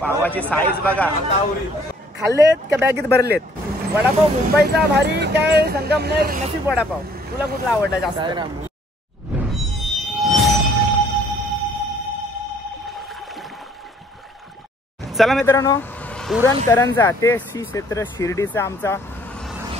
पावाची size बघा. खाल्लेत का बॅगेत भरलेत? वडापाव मुंबईचा भारी काय संगमनेर नशीब वडापाव? तुला कुठला आवडला जास्त? चला मित्रांनो, उरणकरंजा ते श्री क्षेत्र शिर्डीचा आमचा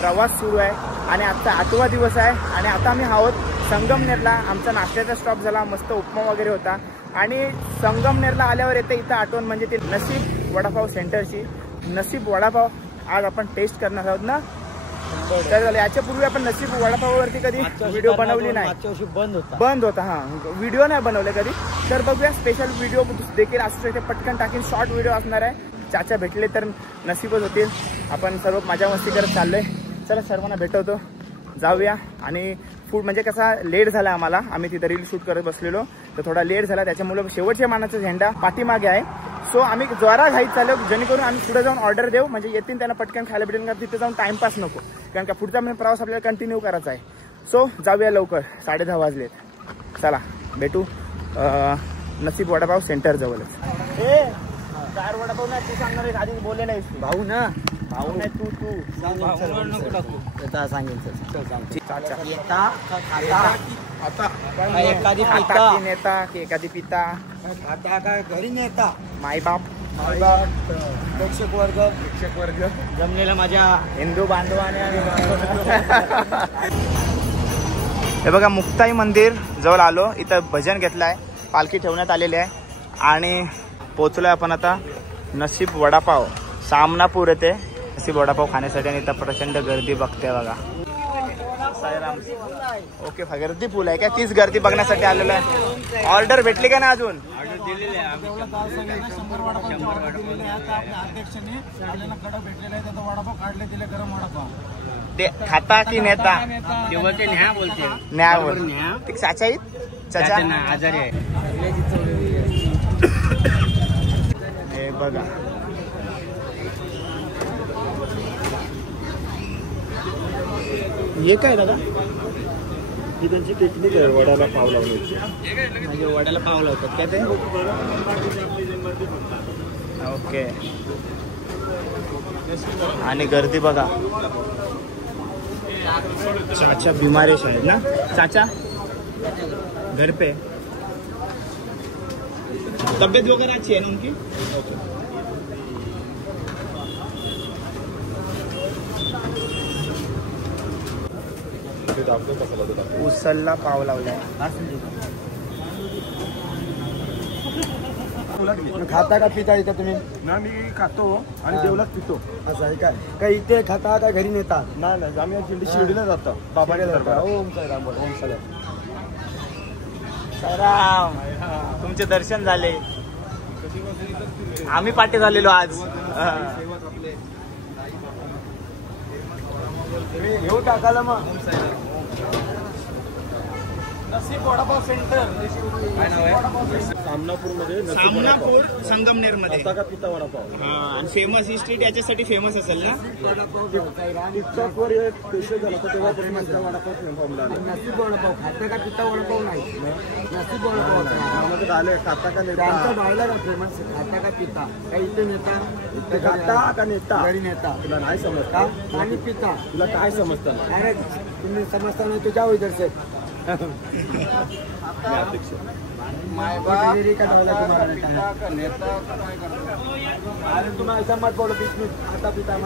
प्रवास सुरू आहे आणि आजचा 8वा दिवस आहे. आणि आता आम्ही आहोत संगमनेरला. आमचा नाश्त्याचा स्टॉप झाला, मस्त उपमा वगैरे होता. आणि संगमनेरला आल्यावर येते इथं आठवण म्हणजे ते नशीब वडापाव सेंटरची. नशीब वडापाव आज आपण टेस्ट करणार आहोत ना. तर याच्या पूर्वी आपण नशीब वडापाववरती कधी व्हिडिओ बनवली नाही, बंद होता. हा, व्हिडिओ नाही बनवले कधी. तर बघूया, स्पेशल व्हिडिओ देखील असू शकते. पटकन टाकीन, शॉर्ट व्हिडिओ असणार आहे. चाचा भेटले तर नशीबच होतील. आपण सर्व मजा मस्ती करत चाललोय. चला सर्वांना भेटवतो, जाऊया. आणि फूड म्हणजे कसा लेट झाला आम्हाला, आम्ही तिथे रील शूट करत बसलेलो तर थोडा लेट झाला. त्याच्यामुळे शेवटच्या मानाचा झेंडा पाठीमागे आहे. सो आम्ही ज्वारा घाईत चाललो, जेणेकरून आम्ही पुढे जाऊन ऑर्डर देऊ, म्हणजे येतील त्यांना पटकन खायला भेटेल. का तिथे जाऊन टाइमपास नको, कारण का पुढचा प्रवास आपल्याला कंटिन्यू करायचा आहे. सो जाऊया लवकर, 10:30 वाजलेत. चला भेटू नसीब वडापाव सेंटर जवळच. चार वडापाव नाही तू सांगणार आहे, आधी बोलले नाही भाऊ ना. भाऊ नाही तू सांगेल. एखादी नेता की एखादी पिता आता काय घरी नेता माय बाप प्रेक्षक वर्ग जमलेला माझ्या हिंदू बांधवाने. हे बघा, मुक्ताई मंदिर जवळ आलो. इथं भजन घेतलाय, पालखी ठेवण्यात आलेली आहे आणि पोहोचलोय आपण आता नशीब वडापाव. सामनापूर येते नशीब वडापाव खाण्यासाठी. आणि इथं प्रचंड गर्दी बघते बघा. साईराम. ओके, गर्दी फुल आहे काय? तीच गर्दी बघण्यासाठी आलेलो आहे. ऑर्डर भेटली का ना अजून? ते खाता की नेता? ते बोलते न्या, बोलते न्या बोलते. चाचा आहेत, चाचा आजारी आहे. हे बघा, हे काय दादा? ही त्यांची टेक्निक आहे वड्याला पाव लावण्याची. म्हणजे वड्याला पाव लावतात काय ते? ओके. आणि गर्दी बघा. चाचा बिमारेश आहेत ना? चाचा घर पे तब्येत वगैरह अच्छी है ना उनकी? उसलला पाव लावलाय. खाता का पिता इथं तुम्ही? ना मी खातो आणि जेवलाच पितो. असं आहे काय? काय इथे खाता का घरी नेता? नाही, आम्ही शिर्डीला जातो बाबाच्या दरबार. ओम साईराम बोल. ओम साईराम. साईराम, तुमचे दर्शन झाले. आम्ही पाठी झालेलो आज. घेऊ टाकायला मग. नसीब वडापाव सेंटर सामनापूर मध्ये, सामनापूर संगमनेर मध्ये. पिता वडापाव. आणि फेमस ही स्ट्रीट याच्यासाठी फेमस असेल ना? टिकटॉक वर स्पेशल झाला तर तेव्हा वडापाव फॉर्मला आला. नसीब वडापाव खाता का पिता वडापाव नाही, नसीब वडापाव आले. खाता का नेता? फेमस. खाता का पिता? काही इथे नेता? खाता का नेता? घरी नेता. तुला नाही समजता आणि पिता तुला काय समजतं? अरे तुम्ही समजता नाही तुझ्या इधर से. तुम्हाला मत बोलो बीच में खाता पिता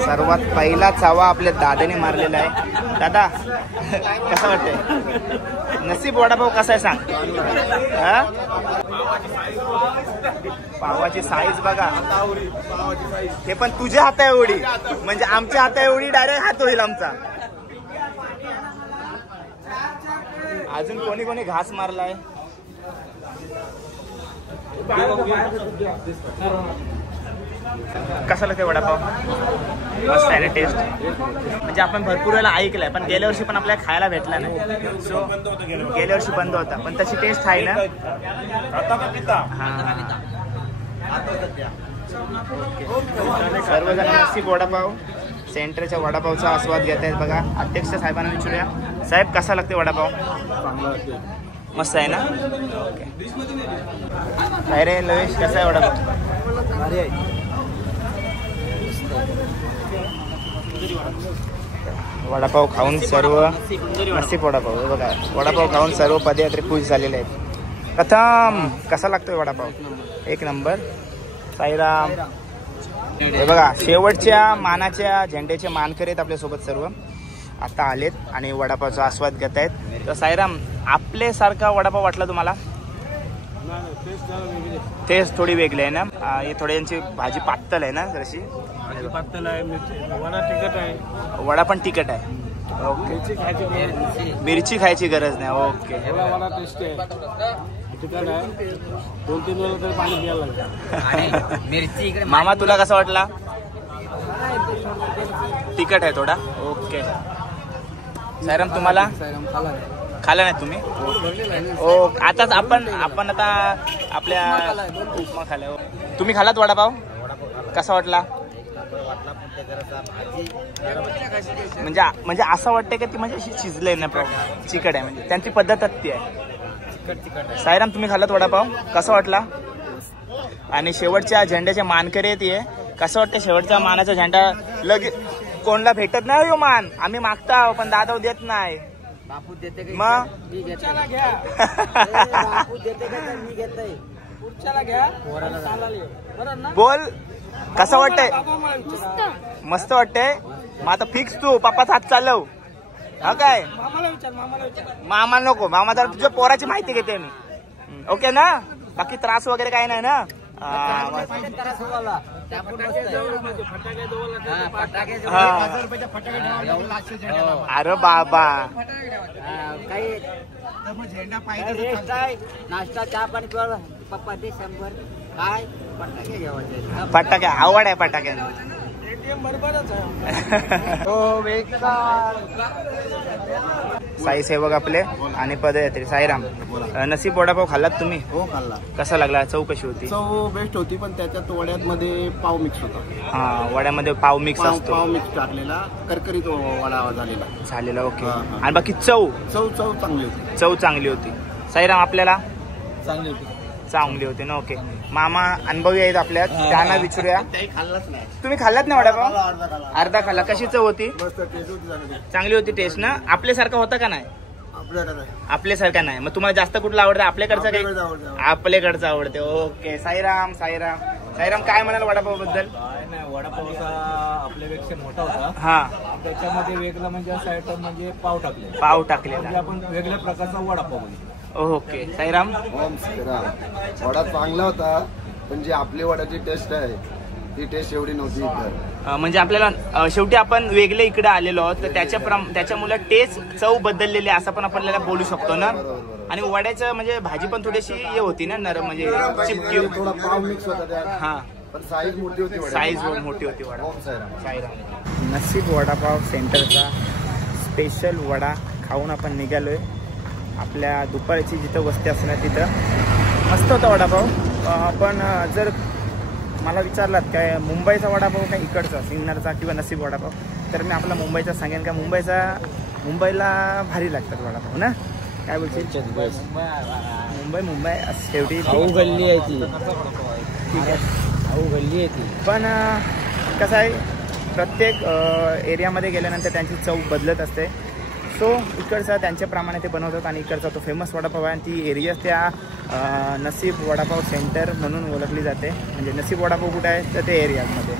सर्वात पहिला चावा आपल्या दादाने मारलेला आहे. दादा कसं वाटतंय? नसीब वडापाव कसा आहे सांग? पावाची साईज बघा. हे पण तुझ्या हाता एवढी, म्हणजे आमच्या हाता एवढी डायरेक्ट हात होईल आमचा. अजून कोणी कोणी घास मारलाय. कसा लागते वडापाव? मस्त आहे ना टेस्ट. म्हणजे आपण भरपूर वेळेला ऐकलंय पण गेल्या वर्षी पण आपल्याला खायला भेटला नाही. सो गेल्या वर्षी बंद होता पण तशी टेस्ट आहे ना. सर्वजण नसीब वडापाव सेंटरच्या वडापावचा आस्वाद घेत आहेत बघा. अध्यक्ष साहेबांना विचारूया. साहेब कसा लागते वडापाव? मस्त आहे ना. काय रे लवेश कसा आहे वडापाव? वडापाव खाऊन सर्व नसीब वडापाव बघा. वडापाव खाऊन सर्व पदयात्री खुश झालेले आहेत. प्रथम कसा लागतोय वडापाव? एक नंबर. साईराम हे बघा शेवटच्या मानाच्या झेंड्याचे मानकरी आहेत आपल्यासोबत सर्व आता आलेत आणि वडापावचा आस्वाद घेत आहेत. तर साईराम आपल्यासारखा वडापाव वाटला तुम्हाला? टेस्ट थोडी वेगळी आहे ना. हे थोडी यांची भाजी पातळ आहे ना जराशी. पातळ आहे. वडा तिखट आहे. वडा पण तिखट आहे. ओके. मिरची खायची गरज नाही. ओके. वडा टेस्टी आहे. तिखट आहे. 2-3 वेळा तरी पाणी प्यायला लागतं. मिरची. मामा तुला कसा वाटला? तिखट आहे थोडा. ओके. साईराम तुम्हाला? खाला नाही तुम्ही? ओ आताच आपण आता आपल्या उपमा खाल्ला. तुम्ही खालात वडापाव? कसा वाटला? म्हणजे असं वाटतंय का ती म्हणजे अशी शिजलंय ना चिकट आहे म्हणजे त्यांची पद्धतच ती आहे. साईराम तुम्ही खालात वडापाव? कसा वाटला? आणि शेवटच्या झेंड्याचे मानकरी आहेत. कसं वाटतं शेवटच्या मानाचा झेंडा लगेच कोणला भेटत नाही हो मान. आम्ही मागता पण दादा देत नाही. बापू देते मग बोल कसं वाटतंय? मस्त वाटतंय. मग आता फिक्स तू पप्पाचा हात चालव. हा काय मामा नको. मामा तर तुझ्या पोराची माहिती घेते मी. ओके ना. बाकी त्रास वगैरे काही नाही ना. अरे बाबा नाश्ता चहा पाणी पप्पा ते 100 काय फटाके घ्यायचे. फटाके आवड आहे फटाके. साई सेवक आपले आणि पदयात्री साईराम. नसीब वडापाव खाल्लात तुम्ही? हो खाल्ला. कसा लागला? चव कशी होती? चव बेस्ट होती पण त्याच्यात वड्यामध्ये पाव मिक्स होता. हा वड्यामध्ये पाव मिक्स असतो. पाव मिक्स टाकलेला करकरीत वडा झालेला. ओके. आणि बाकी चव चांगली होती. चव चांगली होती. साईराम आपल्याला चांगली होती ना. ओके. मामा अनुभवी आहेत आपल्या त्यांना विचारूया. खाल्लाच नाही. तुम्ही खाल्लात नाही वडापाव? अर्धा खाल्ला. कशी चव होती? चांगली होती टेस्ट ना. आपल्यासारखा होता का नाही? आपल्यासारखा नाही. मग तुम्हाला जास्त कुठला आवडतं? आपल्याकडचं काही? आपल्याकडचं आवडते. ओके. साईराम काय म्हणाल वडापाव बद्दल? वडापाव आपल्यापेक्षा मोठा होता. हा त्याच्यामध्ये वेगळा म्हणजे असं आयटम म्हणजे पाव टाकलेला. आपण वेगळ्या प्रकारचा वडापाव. ओके. साईराम वडा चांगला होता पण जी आपली वडाची टेस्ट आहे ती टेस्ट एवढी नव्हती इकडे. म्हणजे आपल्याला शेवटी आपण वेगळे इकडे आलेलो आहोत तर त्याच्यामुळे टेस्ट चव बदललेली असं पण आपल्याला बोलू शकतो ना. आणि वड्याचं म्हणजे भाजी पण थोडीशी हे होती ना नरम म्हणजे चिपकी. थोडा पाव मिक्स होता त्यात. हा पण साईज मोठी होती. वडा. साईराम. नसीब वडापाव सेंटरचा स्पेशल वडा खाऊन आपण निघालोय. आपल्या दुपारची जिथं वस्ती असणार तिथं मस्त होता वडापाव. पण जर मला विचारलात काय मुंबईचा वडापाव काय इकडचा सिन्नरचा किंवा नसीब वडापाव तर मी आपला मुंबईचा सांगेन का मुंबईला भारी लागतात वडापाव ना. काय बोलशील? मुंबई शेवटी गल्ली आहे ती. ठीक आहे गल्ली आहे ती. पण कसं आहे प्रत्येक एरियामध्ये गेल्यानंतर त्यांची चव बदलत असते. सो इकडचा त्यांच्याप्रमाणे ते बनवतात आणि इकडचा तो फेमस वडापाव आहे आणि ती एरिया त्या नसीब वडापाव सेंटर म्हणून ओळखली जाते. म्हणजे नसीब वडापाव कुठे आहे तर ते एरियामध्ये.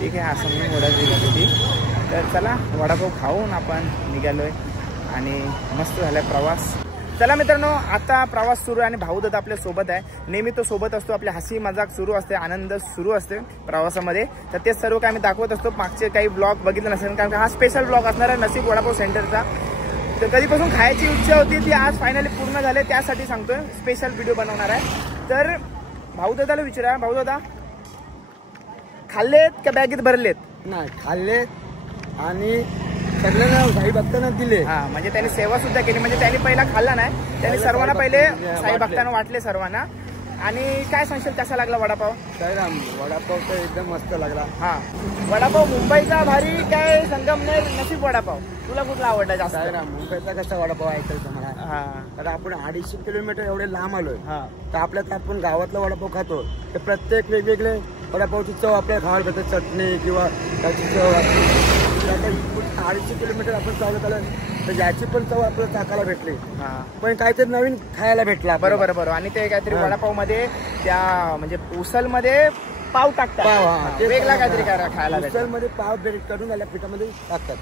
ठीक आहे असं म्हणून ओळखली जाते ती. तर चला वडापाव खाऊन आपण निघालो आहे आणि मस्त झाला प्रवास. चला मित्रांनो आता प्रवास सुरू आहे आणि भाऊदादा आपल्या सोबत आहे. नेहमी तो सोबत असतो. आपली हसी मजाक सुरू असते. आनंद सुरू असते प्रवासामध्ये. तर ते सर्व काय आम्ही दाखवत असतो. मागचे काही ब्लॉग बघितलं नसेल कारण हा स्पेशल ब्लॉग असणार आहे नसीब वडापाव सेंटरचा. तर कधीपासून खायची इच्छा होती ती आज फायनली पूर्ण झाले, त्यासाठी सांगतोय स्पेशल व्हिडिओ बनवणार आहे. तर भाऊ दादाला विचारा, भाऊ दादा खाल्लेत का बॅगेत भरलेत? नाही खाल्ले आणि सगळ्यांना साई भक्तांना दिले. हा म्हणजे त्यांनी सेवा सुद्धा केली, म्हणजे त्यांनी पहिला खाल्ला नाही, त्यांनी सर्वांना पहिले साई भक्तांना वाटले सर्वांना. आणि काय सांगशील कसा लागला वडापाव? साईराम वडापाव तर एकदम मस्त लागला. हा वडापाव मुंबईचा भारी काय संगमनेर नशीब वडापाव, तुला कुठला आवडला जास्त? साईराम मुंबईचा कसा वडापाव ऐकायचा मला. हा तर आपण 250 किलोमीटर एवढे लांब आलोय. हा तर आपल्यात आपण गावातला वडापाव खातो, तर प्रत्येक वेगवेगळे वडापावची चव आपल्याला खावायला भेटते, चटणी किंवा त्याची चव. आता 250 किलोमीटर आपण चालत आलं तर याची पण चव आपल्याला चाकायला भेटली. हा पण काहीतरी नवीन खायला भेटला. बरोबर बरोबर. आणि ते काहीतरी वडापाव मध्ये त्या म्हणजे उसल मध्ये पाव टाकतात, पाव, हा. ते वेगळा पाव, काहीतरी हा. खायला भेटतं. उसल मध्ये पाव बेरेट करून त्याला पिठामध्ये टाकतात.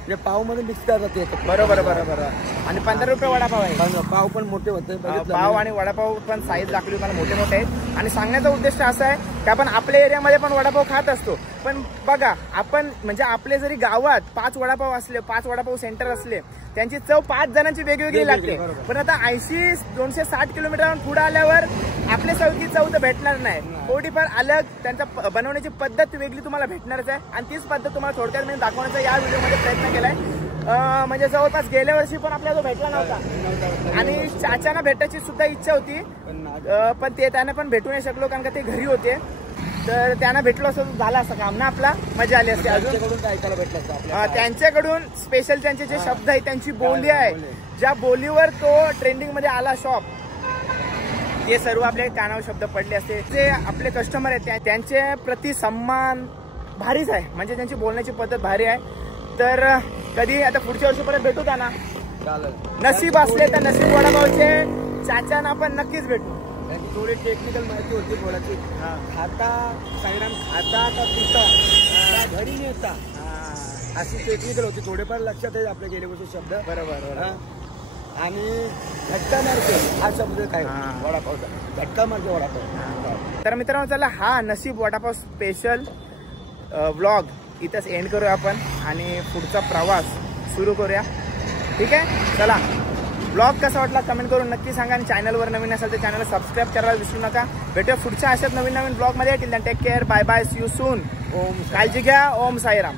म्हणजे पाव मध्ये मिक्स करतात ते. बरोबर बरोबर. आणि 15 रुपये वडापाव आहे. पाव पण मोठे होते. पाव आणि वडापाव पण साईज दाखवली मला मोठे मोठे आहेत. आणि सांगण्याचा उद्देश असा आहे की आपण आपल्या एरियामध्ये पण वडापाव खात असतो, पण बघा आपण म्हणजे आपले जरी गावात 5 वडापाव असले, 5 वडापाव सेंटर असले, त्यांची चव 5 जणांची वेगवेगळी लागते. पण आता 80-260 किलोमीटर पुढे आल्यावर आपल्या चौकी चव तर भेटणार नाही, थोडीफार अलग त्यांचा बनवण्याची पद्धत वेगळी तुम्हाला भेटणारच आहे. आणि तीच पद्धत तुम्हाला थोडक्यात मी दाखवण्याचा या व्हिडिओमध्ये प्रयत्न केलाय. म्हणजे जवळपास गेल्या वर्षी पण आपल्याला तो भेटला नव्हता आणि चाचांना भेटायची सुद्धा इच्छा होती, पण ते त्यांना पण भेटू नाही शकलो कारण का ते घरी होते. तर त्यांना भेटलो असं झालं असं काम ना, आपला मजा आली असते. अजून ऐकायला भेटलं त्यांच्याकडून स्पेशल त्यांचे जे शब्द आहेत, त्यांची बोली आहे, ज्या बोलीवर तो ट्रेंडिंग मध्ये आला शॉप, ते सर्व आपले कानावर शब्द पडले असते. जे आपले कस्टमर आहेत त्यांचे प्रति सन्मान भारीच आहे, म्हणजे त्यांची बोलण्याची पद्धत भारी आहे. तर कधी आता पुढच्या वर्षी परत भेटू त्यांना, नशीब असले तर नशीब वडापावचे चाचांना आपण नक्कीच भेटू. त्यांची थोडी टेक्निकल माहिती होती बोलायची. खाता साईराम खाता का पिता घरी नेता, अशी टेक्निकल होती. थोडेफार लक्षात आहे आपल्या गेल्या वर्षी शब्द. बरोबर. आणि झटका मारते हा शब्द काय वडापावचा, झटका मारते वडापाव. तर मित्रांनो चला हा नशीब वडापाव स्पेशल व्लॉग इथंच एंड करूया आपण आणि पुढचा प्रवास सुरू करूया. ठीक आहे, चला. ब्लॉग कसा वाटला कमेंट करून नक्की सांगा. आणि चॅनलवर नवीन असेल तर चॅनलला सबस्क्राईब करायला विसरू नका. भेटूया पुढच्या अशाच नवीन नवीन ब्लॉगमध्ये. Till then take care, bye bye, see you soon. काळजी घ्या. ओम साईराम.